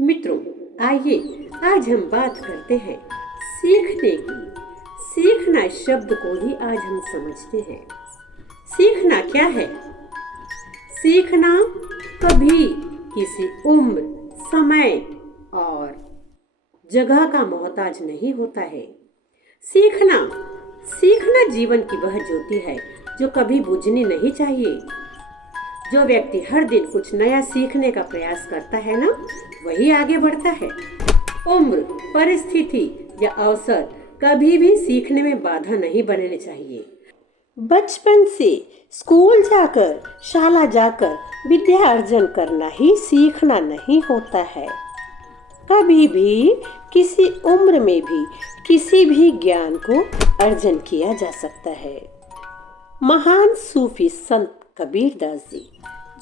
मित्रों, आइए आज हम बात करते हैं सीखने की। सीखना शब्द को ही आज हम समझते हैं। सीखना क्या है? सीखना कभी किसी उम्र, समय और जगह का मोहताज नहीं होता है। सीखना सीखना जीवन की वह ज्योति है जो कभी बुझनी नहीं चाहिए। जो व्यक्ति हर दिन कुछ नया सीखने का प्रयास करता है ना, वही आगे बढ़ता है। उम्र, परिस्थिति या अवसर कभी भी सीखने में बाधा नहीं बनने चाहिए। बचपन से स्कूल जाकर, शाला जाकर विद्या अर्जन करना ही सीखना नहीं होता है। कभी भी किसी उम्र में भी किसी भी ज्ञान को अर्जन किया जा सकता है। महान सूफी संत कबीर दास जी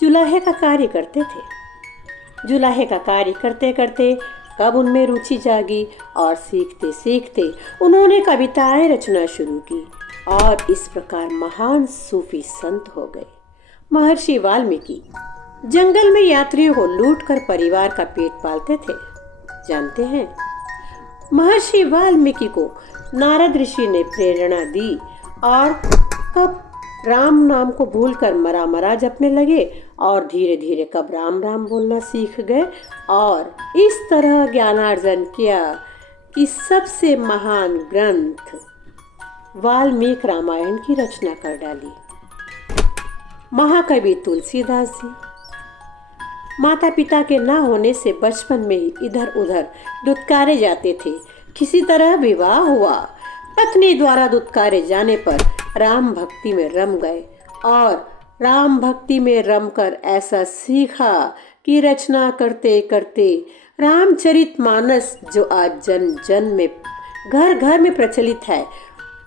जुलाहे का कार्य करते थे। जुलाहे का कार्य करते करते कब उनमें रुचि जागी और सीखते सीखते उन्होंने कविताएं रचना शुरू की और इस प्रकार महान सूफी संत हो गए। महर्षि वाल्मीकि जंगल में यात्रियों को लूटकर परिवार का पेट पालते थे। जानते हैं, महर्षि वाल्मीकि को नारद ऋषि ने प्रेरणा दी और कब राम नाम को भूलकर मरा मरा जपने लगे और धीरे धीरे कब राम राम बोलना सीख गए और इस तरह ज्ञानार्जन किया कि सबसे महान ग्रंथ वाल्मीकि रामायण की रचना कर डाली। महाकवि तुलसीदास जी माता पिता के ना होने से बचपन में ही इधर उधर दुत्कारे जाते थे। किसी तरह विवाह हुआ। पत्नी द्वारा दुत्कारे जाने पर राम भक्ति में रम गए और राम भक्ति में रमकर ऐसा सीखा कि रचना करते करते रामचरितमानस, जो आज जन जन में घर घर में प्रचलित है,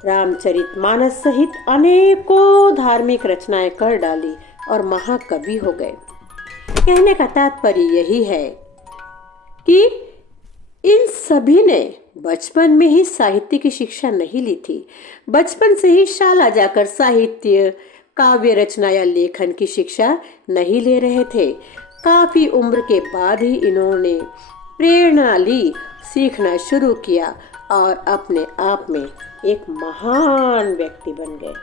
रामचरितमानस सहित अनेकों धार्मिक रचनाएं कर डाली और महाकवि हो गए। कहने का तात्पर्य यही है कि इन सभी ने बचपन में ही साहित्य की शिक्षा नहीं ली थी। बचपन से ही शाला जाकर साहित्य, काव्य रचना या लेखन की शिक्षा नहीं ले रहे थे। काफी उम्र के बाद ही इन्होंने प्रेरणा ली, सीखना शुरू किया और अपने आप में एक महान व्यक्ति बन गए।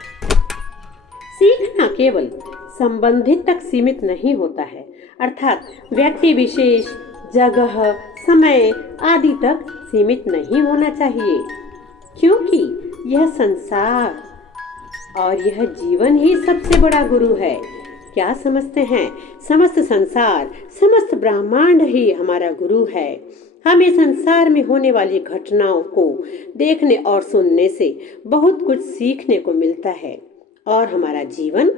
सीखना केवल संबंधित तक सीमित नहीं होता है, अर्थात व्यक्ति विशेष, जगह, समय आदि तक सीमित नहीं होना चाहिए, क्योंकि यह संसार और यह जीवन ही सबसे बड़ा गुरु है। क्या समझते हैं? समस्त संसार, समस्त ब्रह्मांड ही हमारा गुरु है। हमें संसार में होने वाली घटनाओं को देखने और सुनने से बहुत कुछ सीखने को मिलता है और हमारा जीवन,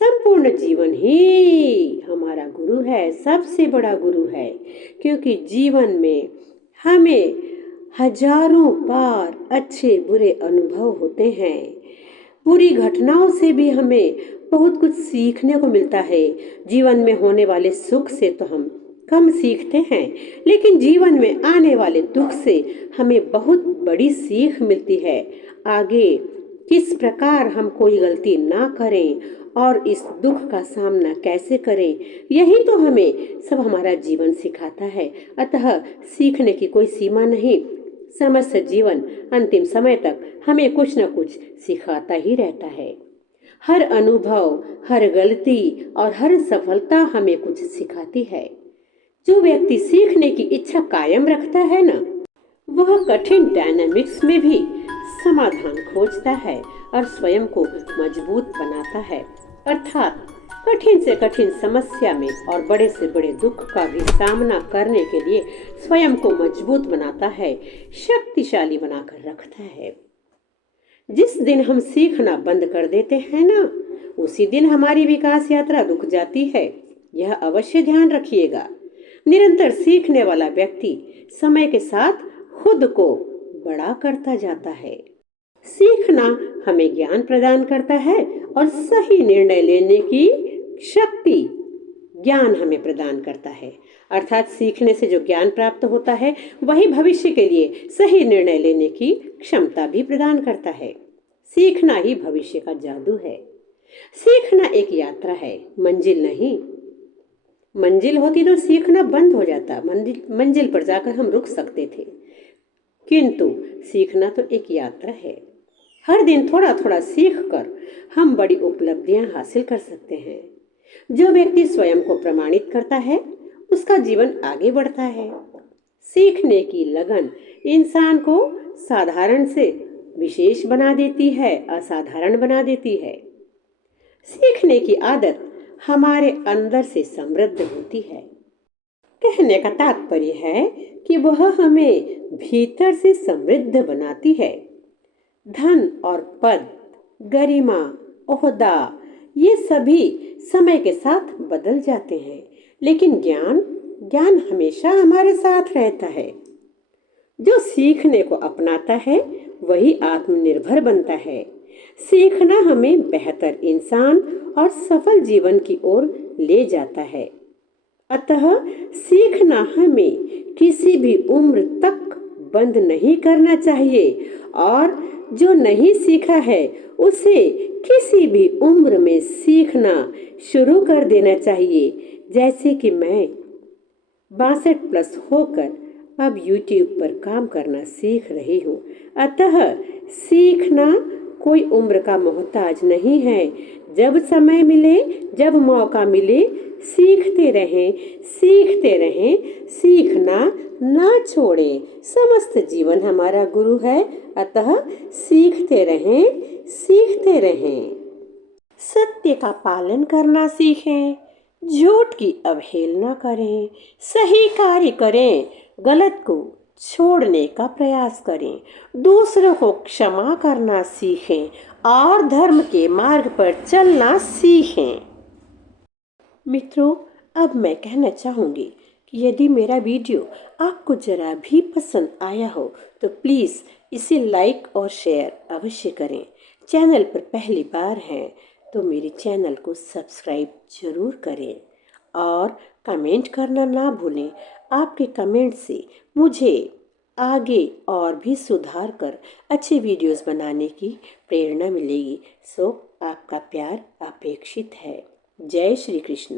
संपूर्ण जीवन ही हमारा गुरु है, सबसे बड़ा गुरु है। क्योंकि जीवन में हमें हजारों बार अच्छे बुरे अनुभव होते हैं। बुरी घटनाओं से भी हमें बहुत कुछ सीखने को मिलता है। जीवन में होने वाले सुख से तो हम कम सीखते हैं, लेकिन जीवन में आने वाले दुख से हमें बहुत बड़ी सीख मिलती है। आगे किस प्रकार हम कोई गलती ना करें और इस दुख का सामना कैसे करें, यही तो हमें सब हमारा जीवन सिखाता है। अतः सीखने की कोई सीमा नहीं। समस्त जीवन अंतिम समय तक हमें कुछ न कुछ सिखाता ही रहता है। हर अनुभव, हर गलती और हर सफलता हमें कुछ सिखाती है। जो व्यक्ति सीखने की इच्छा कायम रखता है ना, वह कठिन डायनामिक्स में भी समाधान खोजता है और स्वयं को मजबूत बनाता है। अर्थात कठिन से कठिन समस्या में और बड़े से बड़े दुख का भी सामना करने के लिए स्वयं को मजबूत बनाता है, शक्तिशाली बनाकर रखता है। जिस दिन हम सीखना बंद कर देते हैं ना, उसी दिन हमारी विकास यात्रा रुक जाती है। यह अवश्य ध्यान रखिएगा। निरंतर सीखने वाला व्यक्ति समय के साथ खुद को बड़ा करता जाता है। सीखना हमें ज्ञान प्रदान करता है और सही निर्णय लेने की शक्ति ज्ञान हमें प्रदान करता है। अर्थात सीखने से जो ज्ञान प्राप्त होता है, वही भविष्य के लिए सही निर्णय लेने की क्षमता भी प्रदान करता है। सीखना ही भविष्य का जादू है। सीखना एक यात्रा है, मंजिल नहीं। मंजिल होती तो सीखना बंद हो जाता, मंजिल पर जाकर हम रुक सकते थे। किंतु सीखना तो एक यात्रा है। हर दिन थोड़ा थोड़ा सीख कर हम बड़ी उपलब्धियां हासिल कर सकते हैं। जो व्यक्ति स्वयं को प्रमाणित करता है उसका जीवन आगे बढ़ता है। सीखने की लगन इंसान को साधारण से विशेष बना देती है, असाधारण बना देती है। सीखने की आदत हमारे अंदर से समृद्ध होती है। कहने का तात्पर्य है कि वह हमें भीतर से समृद्ध बनाती है। धन और पद, गरिमा, ओहदा, ये सभी समय के साथ बदल जाते हैं, लेकिन ज्ञान ज्ञान हमेशा हमारे साथ रहता है। जो सीखने को अपनाता है वही आत्मनिर्भर बनता है। सीखना हमें बेहतर इंसान और सफल जीवन की ओर ले जाता है। अतः सीखना हमें किसी भी उम्र तक बंद नहीं करना चाहिए और जो नहीं सीखा है उसे किसी भी उम्र में सीखना शुरू कर देना चाहिए। जैसे कि मैं 62+ होकर अब YouTube पर काम करना सीख रही हूँ। अतः सीखना कोई उम्र का मोहताज नहीं है। जब समय मिले, जब मौका मिले, सीखते रहें, सीखते रहें। सीखना ना छोड़ें। समस्त जीवन हमारा गुरु है, अतः सीखते रहें, सीखते रहें। सत्य का पालन करना सीखें, झूठ की अवहेलना करें, सही कार्य करें, गलत को छोड़ने का प्रयास करें, दूसरों को क्षमा करना सीखें और धर्म के मार्ग पर चलना सीखें। मित्रों, अब मैं कहना चाहूँगी कि यदि मेरा वीडियो आपको जरा भी पसंद आया हो तो प्लीज़ इसे लाइक और शेयर अवश्य करें। चैनल पर पहली बार हैं तो मेरे चैनल को सब्सक्राइब जरूर करें और कमेंट करना ना भूलें। आपके कमेंट से मुझे आगे और भी सुधार कर अच्छे वीडियोस बनाने की प्रेरणा मिलेगी। सो आपका प्यार अपेक्षित है। जय श्री कृष्ण।